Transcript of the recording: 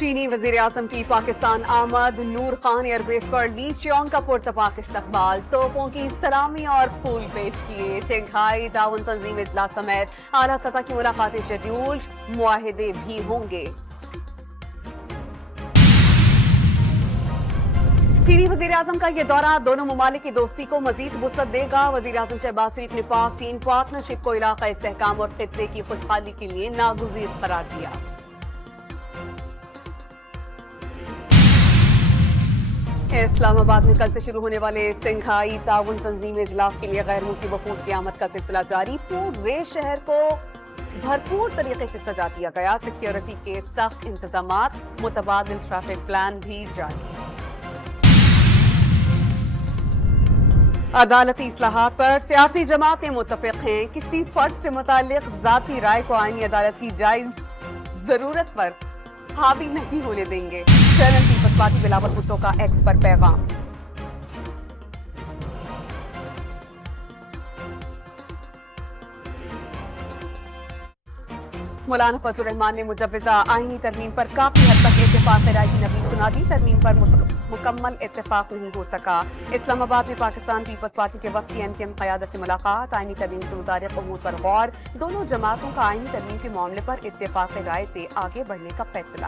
چینی وزیر اعظم کی پاکستان آمد، نور خان ایئر بیس پر لی چیونگ کا پرتپاک استقبال، توپوں کی سلامی اور پھول پیش کیے۔ شنگھائی تعاون تنظیم اجلاس سمیت اعلیٰ سطح کی ملاقاتیں شیڈیول، معاہدے بھی ہوں گے۔ چینی وزیر اعظم کا یہ دورہ دونوں ممالک کی دوستی کو مزید وسعت دے گا۔ وزیر اعظم شہباز شریف نے پاک چین پارٹنرشپ کو علاقائی استحکام اور خطے کی خوشحالی کے لیے ناگزیر قرار دیا۔ اسلام آباد میں کل سے شروع ہونے والے شنگھائی تعاون تنظیم اجلاس کے لیے غیر ملکی وفود کی آمد کا سلسلہ جاری۔ پورے شہر کو بھرپور طریقے سے سجا دیا گیا۔ سیکیورٹی کے سخت انتظامات، متبادل ٹریفک پلان بھی جاری۔ عدالتی اصلاحات پر سیاسی جماعتیں متفق ہیں۔ کسی فرد سے متعلق ذاتی رائے کو آئینی عدالت کی جائز ضرورت پر حاوی نہیں ہونے دیں گے۔ چیئرمین پیپلز پارٹی بلاول بھٹو کا ایکس پر پیغام۔ مولانا فضل الرحمان نے مجوزہ آئینی ترمیم پر کافی حد تک اتفاق رائے کی نفی سنا دی۔ ترمیم پر مکمل اتفاق نہیں ہو سکا۔ اسلام آباد میں پاکستان پیپلز پارٹی کے وفد کی MKM قیادت سے ملاقات۔ آئینی ترمیم سے متعلق امور پر غور۔ دونوں جماعتوں کا آئینی ترمیم کے معاملے پر اتفاق رائے سے آگے بڑھنے کا فیصلہ۔